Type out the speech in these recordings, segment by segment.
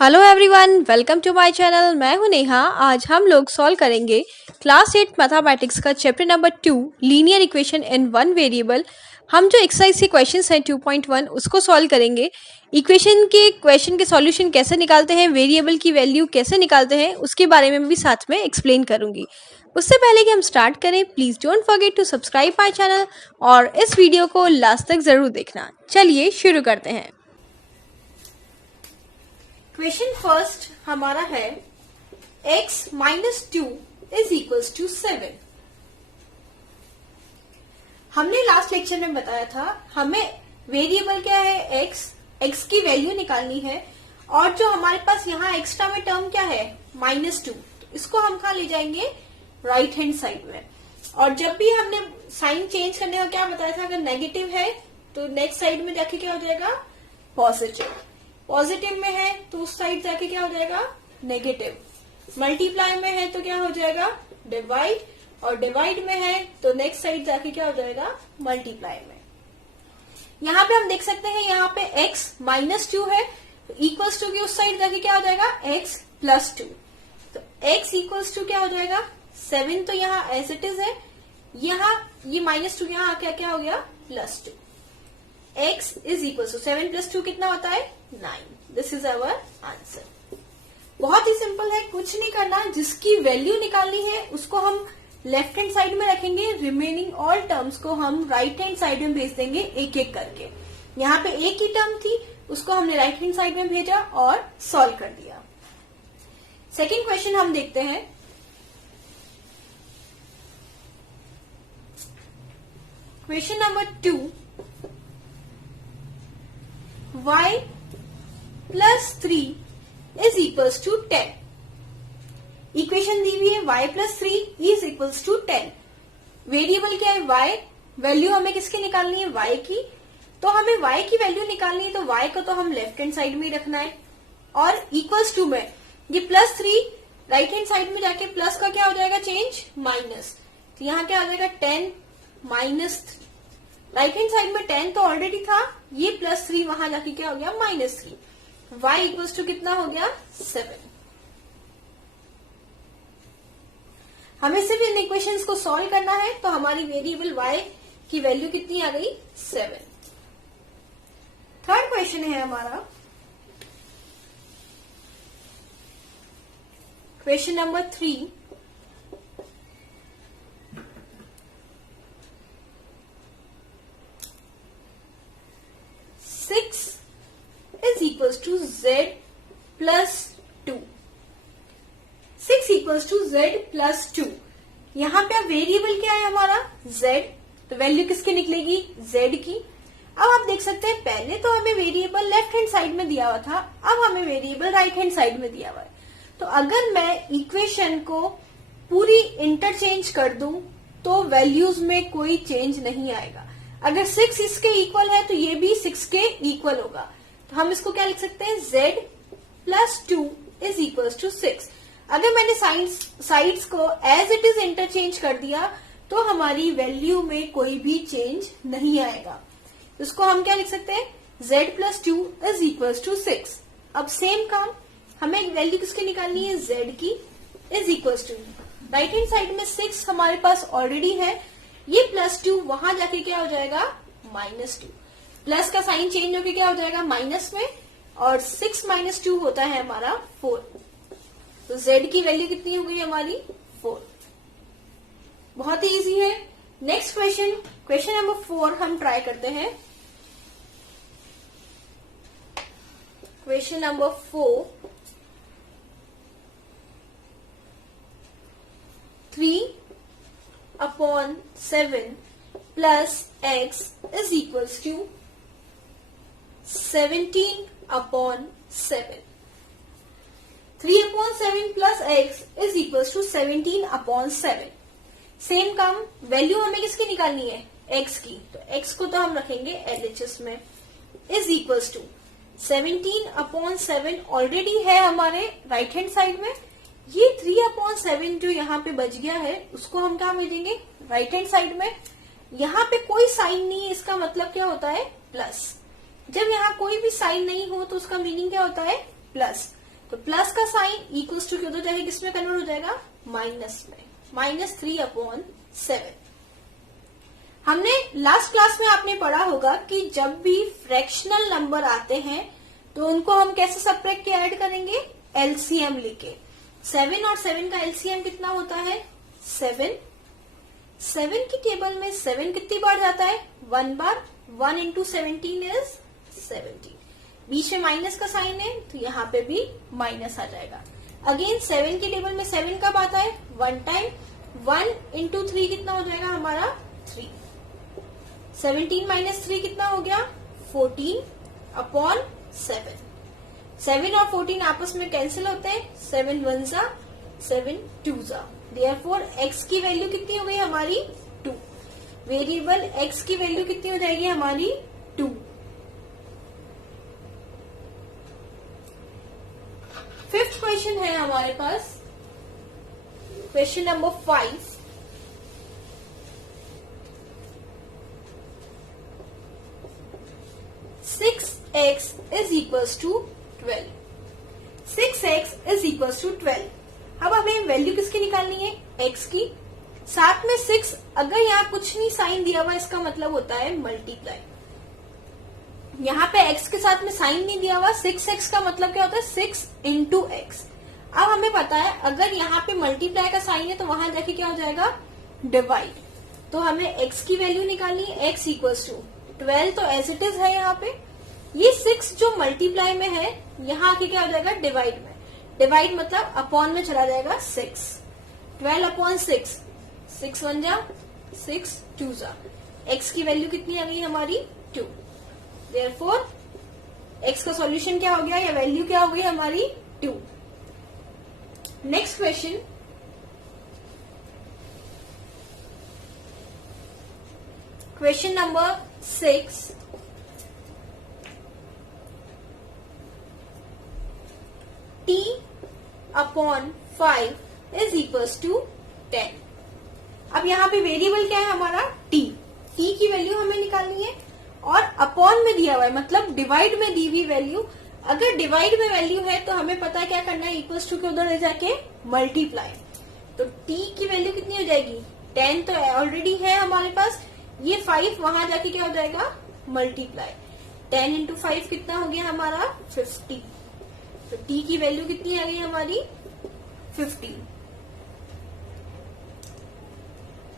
Hello everyone, welcome to my channel. मैं हूं नेहा। आज हम लोग सॉल्व करेंगे क्लास 8 मैथमेटिक्स का chapter number 2 linear equation in one variable. हम जो एक्सरसाइज के क्वेश्चंस हैं 2.1 उसको सॉल्व करेंगे। इक्वेशन के क्वेश्चन के सॉल्यूशन कैसे निकालते हैं, वेरिएबल की वैल्यू कैसे निकालते हैं, उसके बारे में भी साथ में एक्सप्लेन करूंगी। उससे पहले कि हम स्टार्ट करें, please don't forget to subscribe my channel और इस वीडियो को लास्ट तक जरूर देखना। चलिए शुरू करते हैं। क्वेश्चन फर्स्ट हमारा है x minus 2 is equals to 7। हमने लास्ट लेक्चर में बताया था हमें वेरिएबल क्या है x की वैल्यू निकालनी है और जो हमारे पास यहाँ एक्स्ट्रा में टर्म क्या है -2, इसको हम कहाँ ले जाएंगे, राइट हैंड साइड में। और जब भी हमने साइन चेंज करने का क्या बताया था, अगर नेगेटिव है तो नेक्स्ट साइड में जाके क्या हो जाएगा, पॉजिटिव। पॉजिटिव में है तो उस साइड जाके क्या हो जाएगा, नेगेटिव। मल्टीप्लाई में है तो क्या हो जाएगा, डिवाइड, और डिवाइड में है तो नेक्स्ट साइड जाके क्या हो जाएगा, मल्टीप्लाई में। यहाँ पे हम देख सकते हैं यहाँ पे x -2 है, इक्वल्स टू की उस साइड जाके क्या हो जाएगा, x +2। तो x इक्वल्स टू क्या हो जाएगा, 7। तो यहाँ एज इट इज है, यहाँ ये -2 यहाँ आके क्या हो गया, +2। x इज इक्वल टू 7 + 2 कितना होता है, 9। This is our answer. बहुत ही सिंपल है, कुछ नहीं करना। जिसकी वैल्यू निकालनी है उसको हम लेफ्ट हैंड साइड में रखेंगे, रिमेनिंग ऑल टर्म्स को हम राइट हैंड साइड में भेज देंगे एक एक करके। यहाँ पे एक ही टर्म थी, उसको हमने राइट हैंड साइड में भेजा और सॉल्व कर दिया। सेकेंड क्वेश्चन हम देखते हैं। Question number 2, y plus 3 is equals to 10। Equation दी हुई है y plus 3 is equals to 10। Variable क्या है, y। वैल्यू हमें किसकी निकालनी है, y की। तो हमें y की वैल्यू निकालनी है तो y को तो हम लेफ्ट हैंड साइड में ही रखना है, और इक्वल्स टू में ये +3 राइट हैंड साइड में जाके प्लस का क्या हो जाएगा, चेंज, माइनस। तो यहाँ क्या हो जाएगा, 10 -3। राइट हैंड साइड में 10 तो ऑलरेडी था, ये +3 वहां जाके क्या हो गया, -3। y इक्वल्स टू कितना हो गया, 7। हमें सिर्फ इन इक्वेशंस को सॉल्व करना है तो हमारी वेरिएबल y की वैल्यू कितनी आ गई, 7। थर्ड क्वेश्चन है हमारा, question number 3। Is equals to z plus 2। 6 equals to z plus 2। यहाँ पे अब वेरिएबल क्या है हमारा, z। तो वैल्यू किसकी निकलेगी, z की। अब आप देख सकते हैं पहले तो हमें वेरिएबल लेफ्ट हैंड साइड में दिया हुआ था, अब हमें वेरिएबल राइट हैंड साइड में दिया हुआ है। तो अगर मैं इक्वेशन को पूरी इंटरचेंज कर दूं तो वैल्यूज में कोई चेंज नहीं आएगा। अगर 6 इसके इक्वल है तो ये भी 6 के इक्वल होगा। तो हम इसको क्या लिख सकते हैं, z plus 2 is equal to 6। अगर मैंने साइड्स को एज इट इज इंटरचेंज कर दिया तो हमारी वैल्यू में कोई भी चेंज नहीं आएगा। इसको हम क्या लिख सकते हैं, z plus 2 is equal to 6। अब सेम काम, हमें वैल्यू किसकी निकालनी है, z की, is equal to right hand side में 6 हमारे पास ऑलरेडी है, ये +2 वहां जाके क्या हो जाएगा, -2। प्लस का साइन चेंज होकर क्या हो जाएगा, माइनस में, और 6 - 2 होता है हमारा 4। तो z की वैल्यू कितनी हो गई हमारी, 4। बहुत ही इजी है। नेक्स्ट क्वेश्चन, क्वेश्चन नंबर 4 हम ट्राई करते हैं। Question number 4, 3/7 plus x is equals to 17/7। 3/7 plus x is equals to 17/7। Same काम, वैल्यू हमें किसकी निकालनी है, x की। तो x को तो हम रखेंगे LHS में, इज इक्वल्स टू 17/7 ऑलरेडी है हमारे राइट हैंड साइड में। ये 3/7 जो यहाँ पे बच गया है उसको हम क्या भेजेंगे, राइट हैंड साइड में। यहाँ पे कोई साइन नहीं है, इसका मतलब क्या होता है, प्लस। जब यहाँ कोई भी साइन नहीं हो तो उसका मीनिंग क्या होता है, प्लस। तो प्लस का साइन इक्वल्स टू क्यों हो जाएगा, किसमें कन्वर्ट हो जाएगा, माइनस में, -3/7। हमने लास्ट क्लास में आपने पढ़ा होगा कि जब भी फ्रैक्शनल नंबर आते हैं तो उनको हम कैसे सब्ट्रैक्ट के ऐड करेंगे, एलसीएम लेके। 7 और 7 का एलसीएम कितना होता है, 7। 7 की टेबल में 7 कितनी बार जाता है, 1 बार। 1 into 17 is 17। बीच में माइनस का साइन है तो यहाँ पे भी माइनस आ जाएगा। अगेन 7 की टेबल में 7 कब आता है, 1 टाइम। 1 into 3 कितना हो जाएगा हमारा, 3। 17 माइनस 3 कितना हो गया, 14/7। 7 और 14 आपस में कैंसिल होते हैं, 7 1 जा 7 2 जा। देयरफॉर x की वैल्यू कितनी हो गई हमारी, 2। वेरिएबल x की वैल्यू कितनी हो जाएगी हमारी, 2। फिफ्थ क्वेश्चन है हमारे पास, question number 5। Six x is equals to 12। 6x is equals to 12। अब हमें वैल्यू किसकी निकालनी है, x की। साथ में 6, अगर यहाँ कुछ नहीं साइन दिया हुआ इसका मतलब होता है मल्टीप्लाई। यहाँ पे x के साथ में साइन नहीं दिया हुआ, 6x का मतलब क्या होता है, 6 into x। अब हमें पता है अगर यहाँ पे मल्टीप्लाई का साइन है तो वहां जाके क्या हो जाएगा, डिवाइड। तो हमें x की वैल्यू निकालनी है, x इक्वल्स टू 12 तो एज इट इज है यहाँ पे। ये 6 जो मल्टीप्लाई में है यहाँ आके क्या हो जाएगा, डिवाइड में। डिवाइड मतलब अपॉन में चला जाएगा 6। 12/6, 6 1 जा 6 2 जा। x की वैल्यू कितनी आ गई हमारी, 2। देयरफॉर x का सॉल्यूशन क्या हो गया, या वैल्यू क्या हो गई हमारी, 2। Next question, question number 6। t/5 is equals to 10। अब यहाँ पे वेरिएबल क्या है हमारा, t। t की वैल्यू हमें निकालनी है और अपॉन में दिया हुआ है, मतलब डिवाइड में दी हुई वैल्यू। अगर डिवाइड में वैल्यू है तो हमें पता है क्या करना है, इक्वल्स टू के उधर ले जाके मल्टीप्लाई। तो t की वैल्यू कितनी हो जाएगी, 10 तो ऑलरेडी है हमारे पास। ये 5 वहां जाके क्या हो जाएगा, मल्टीप्लाई। 10 into 5 कितना हो गया हमारा, 50। तो t की वैल्यू कितनी आ गई हमारी, 50।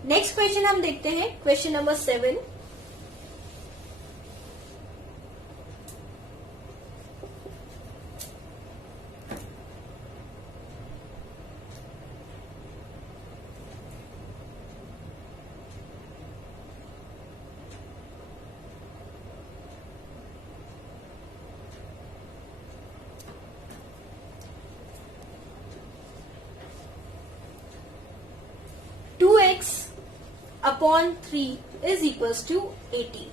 नेक्स्ट क्वेश्चन हम देखते हैं, question number 7।2x/3 is equals to 18।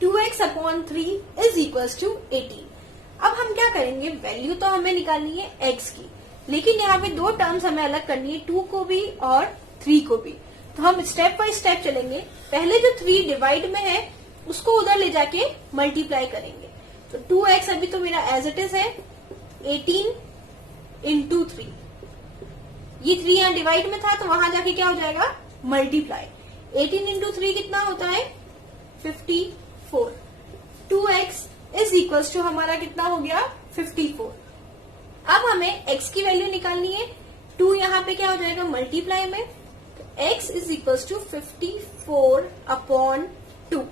2x/3 is equals to 18। अब हम क्या करेंगे, वैल्यू तो हमें निकालनी है x की, लेकिन यहाँ पे दो टर्म्स हमें अलग करनी है, 2 को भी और 3 को भी। तो हम स्टेप बाय स्टेप चलेंगे। पहले जो 3 डिवाइड में है उसको उधर ले जाके मल्टीप्लाई करेंगे। तो 2x अभी तो मेरा एज इट इज है, 18 into 3। ये 3 यहाँ डिवाइड में था तो वहां जाके क्या हो जाएगा, मल्टीप्लाई। 18 into 3 कितना होता है, 54। 2x इज इक्वल्स टू हमारा कितना हो गया, 54। अब हमें x की वैल्यू निकालनी है। 2 यहाँ पे क्या हो जाएगा, मल्टीप्लाई में। तो x इज इक्वल्स टू 54/2।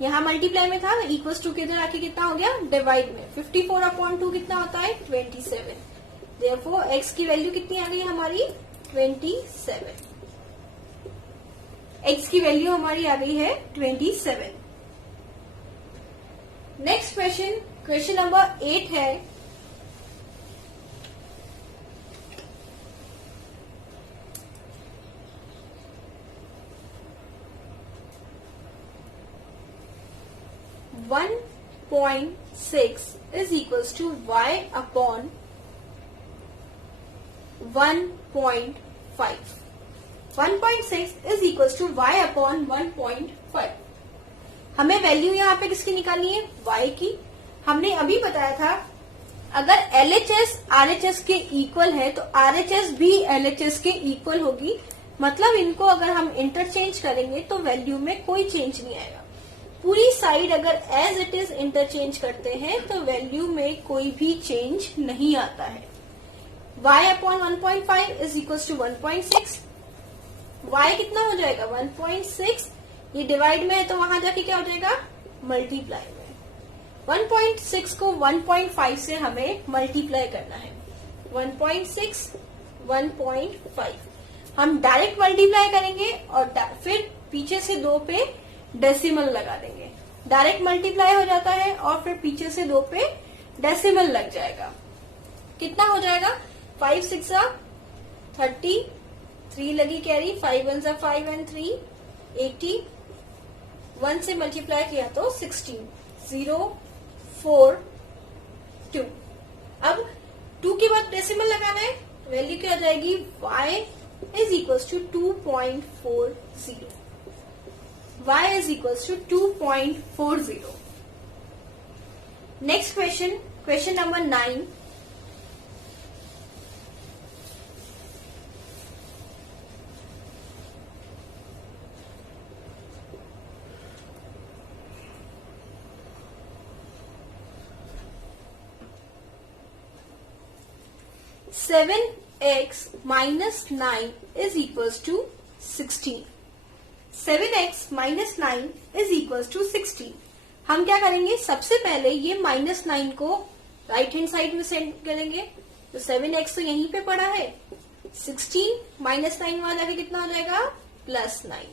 यहाँ मल्टीप्लाई में था, इक्वल्स टू के इधर आके कितना हो गया, डिवाइड में। 54/2 कितना होता है, 27। देयरफॉर x की वैल्यू कितनी आ गई हमारी, 27। x की वैल्यू हमारी आ गई है 27। नेक्स्ट क्वेश्चन, क्वेश्चन नंबर 8 है। One 1.6 is equals to y upon 1.5। 1.6 is equals to y upon 1.5। हमें वैल्यू यहाँ पे किसकी निकालनी है, y की। हमने अभी बताया था अगर LHS RHS के इक्वल है तो RHS भी LHS के इक्वल होगी, मतलब इनको अगर हम इंटरचेंज करेंगे तो वैल्यू में कोई चेंज नहीं आएगा। पूरी साइड अगर एज इट इज इंटरचेंज करते हैं तो वैल्यू में कोई भी चेंज नहीं आता है। y upon 1.5 is equal to 1.6। y कितना हो जाएगा 1.6, ये डिवाइड में है तो वहां जाके क्या हो जाएगा मल्टीप्लाई में। 1.6 को 1.5 से हमें मल्टीप्लाई करना है। 1.6 1.5 हम डायरेक्ट मल्टीप्लाई करेंगे और फिर पीछे से 2 पे डेसिमल लगा देंगे। डायरेक्ट मल्टीप्लाई हो जाता है और फिर पीछे से 2 पे डेसिमल लग जाएगा। कितना हो जाएगा 5 6 30, 3 लगी कैरी, 5 1 5 एंड 3 80, 1 से मल्टीप्लाई किया तो 16, 0 4 2। अब 2 के बाद डेसिमल लगाना है, वैल्यू क्या आ जाएगी y is equal to 2.40। y is equals to 2.40. Next question, question number 9. Seven x minus 9 is equals to 16. 7x minus 9 is equal to 16। हम क्या करेंगे, सबसे पहले ये -9 को राइट हैंड साइड में सेंड करेंगे। तो 7x तो यहीं पे पड़ा है, 16 माइनस 9 वहां जाके कितना हो जाएगा +9।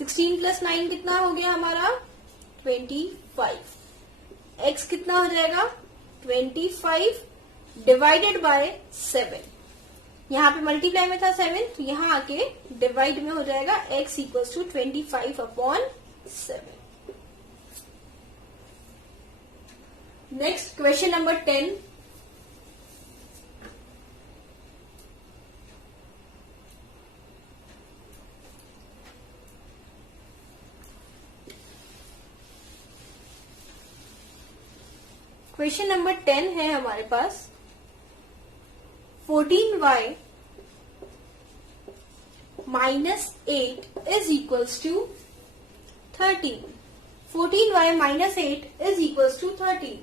16 + 9 कितना हो गया हमारा 25। x कितना हो जाएगा 25 डिवाइडेड बाय 7। यहाँ पे मल्टीप्लाई में था 7 तो यहाँ आके डिवाइड में हो जाएगा x equals to 25 upon 7। Next question number 10। Question number 10 है हमारे पास। 14y minus 8 is equals to 13. 14y minus 8 is equals to 13.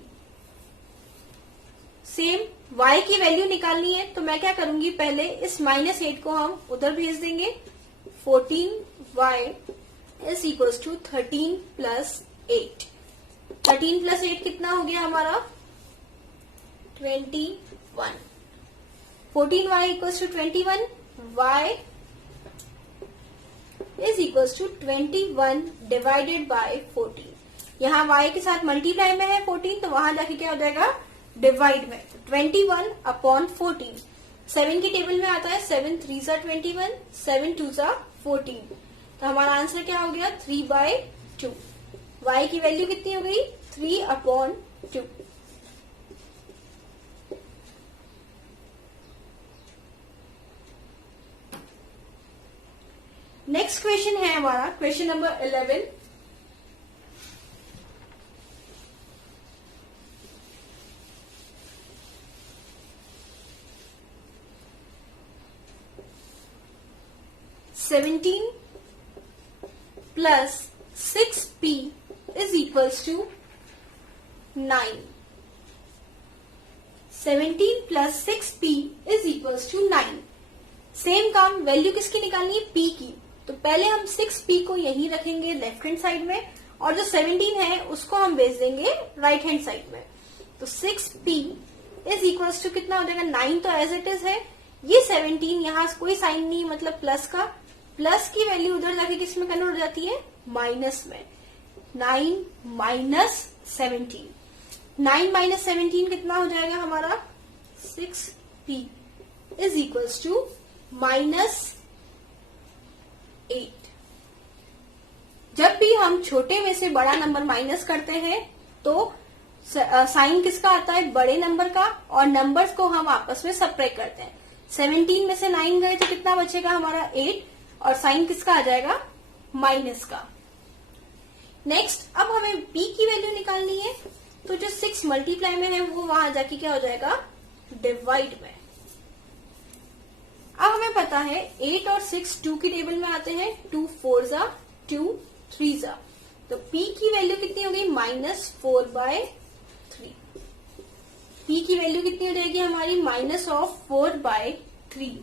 Same y की वैल्यू निकालनी है तो मैं क्या करूंगी, पहले इस -8 को हम उधर भेज देंगे। 14y is equals to 13 plus 8। 13 plus 8 कितना हो गया हमारा 21। 14y equals to 21, y is equals to 21 divided by 14। यहाँ y के साथ मल्टीप्लाई में है 14 तो वहां जाके क्या हो जाएगा डिवाइड में 21 अपॉन 14। 7 की टेबल में आता है 7 3 सा 21, 7 2 सा 14। तो हमारा आंसर क्या हो गया 3/2। y की वैल्यू कितनी हो गई 3/2। नेक्स्ट क्वेश्चन है हमारा question number 11। (17 plus 6p is equals to 9। 17 plus 6p is equals to 9। Same काम, वैल्यू किसकी निकालनी है p की। तो पहले हम 6p को यहीं रखेंगे लेफ्ट हैंड साइड में और जो 17 है उसको हम भेज देंगे राइट हैंड साइड में। तो 6p इज इक्वल टू कितना हो जाएगा 9 तो एज इट इज है। ये 17 यहाँ कोई साइन नहीं, मतलब प्लस का, प्लस की वैल्यू उधर जाके किस में कन्वर्ट हो जाती है माइनस में। 9 माइनस 17, 9 माइनस 17 कितना हो जाएगा हमारा 6p इज इक्वल टू -8। जब भी हम छोटे में से बड़ा नंबर माइनस करते हैं तो साइन किसका आता है बड़े नंबर का, और नंबर्स को हम आपस में सबट्रैक्ट करते हैं। 17 में से 9 गए तो कितना बचेगा हमारा 8, और साइन किसका आ जाएगा माइनस का। नेक्स्ट अब हमें p की वैल्यू निकालनी है। तो जो 6 मल्टीप्लाई में है वो वहां जाके क्या हो जाएगा, डिवाइड में। अब हमें पता है 8 और 6 2 की टेबल में आते हैं, 2 4 जा 2 3 जा, तो p की वैल्यू कितनी हो गई, -4/3। p की वैल्यू कितनी हो जाएगी हमारी, -4/3।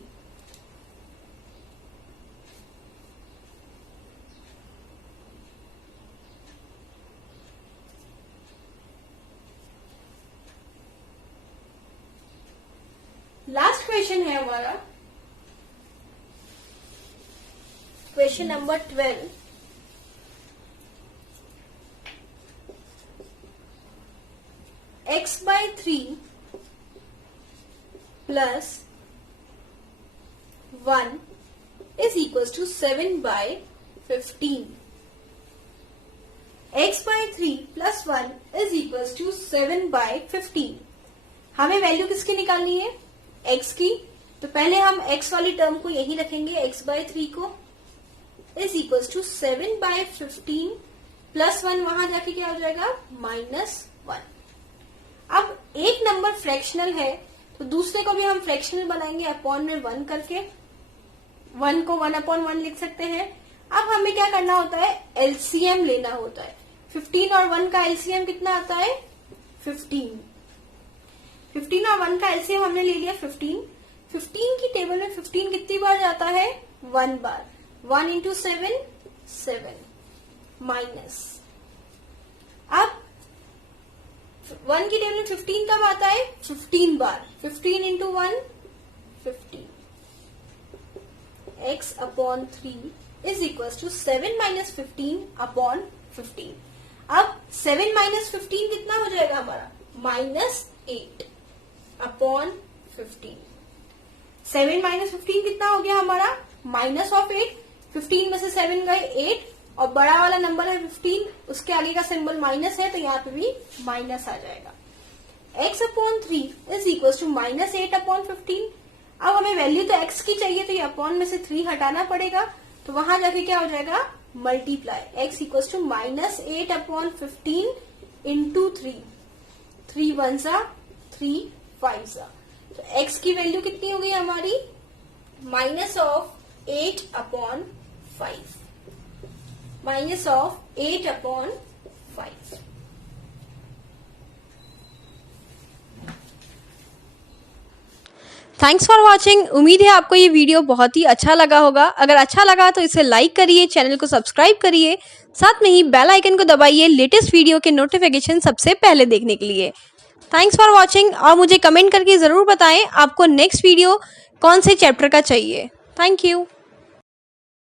लास्ट क्वेश्चन है हमारा, क्वेश्चन नंबर 12। x/3 + 1 = 7/15। x/3 + 1 = 7/15। हमें वैल्यू किसकी निकालनी है, x की। तो पहले हम x वाली टर्म को यही रखेंगे, x/3 को = 7/15 + 1 वहां जाके क्या हो जाएगा, -1। अब एक नंबर फ्रैक्शनल है तो दूसरे को भी हम फ्रैक्शनल बनाएंगे अपॉन में 1 करके, 1 को 1/1 लिख सकते हैं। अब हमें क्या करना होता है, एलसीएम लेना होता है। 15 और 1 का एलसीएम कितना आता है, 15। 15 और 1 का एलसीएम हमने ले लिया 15। 15 की टेबल में 15 कितनी बार जाता है, 1 बार। 1 × 7 7 माइनस। अब 1 की टेबल में 15 कब आता है, 15 बार। 15 × 1 15। x/3 = 7 - 15/15। अब 7 - 15 कितना हो जाएगा हमारा, -8/15। 7 - 15 कितना हो गया हमारा, -8। 15 में से 7 गए 8, और बड़ा वाला नंबर है 15, उसके आगे का सिंबल माइनस है तो यहाँ पे भी माइनस आ जाएगा। x/3 = -8/15। अब हमें वैल्यू तो x की चाहिए, तो ये अपॉन में से 3 हटाना पड़ेगा, तो वहां जाके क्या हो जाएगा, मल्टीप्लाई। x = -8/15 × 3। 3 1 जा 3 5 जा, तो x की वैल्यू कितनी हो गई हमारी, -8/5। -8/5। Thanks for watching. उम्मीद है आपको ये वीडियो बहुत ही अच्छा लगा होगा। अगर अच्छा लगा तो इसे लाइक करिए, चैनल को सब्सक्राइब करिए, साथ में ही बेल आइकन को दबाइए लेटेस्ट वीडियो के नोटिफिकेशन सबसे पहले देखने के लिए। थैंक्स फॉर वॉचिंग, और मुझे कमेंट करके ज़रूर बताएं आपको नेक्स्ट वीडियो कौन से चैप्टर का चाहिए। Thank you.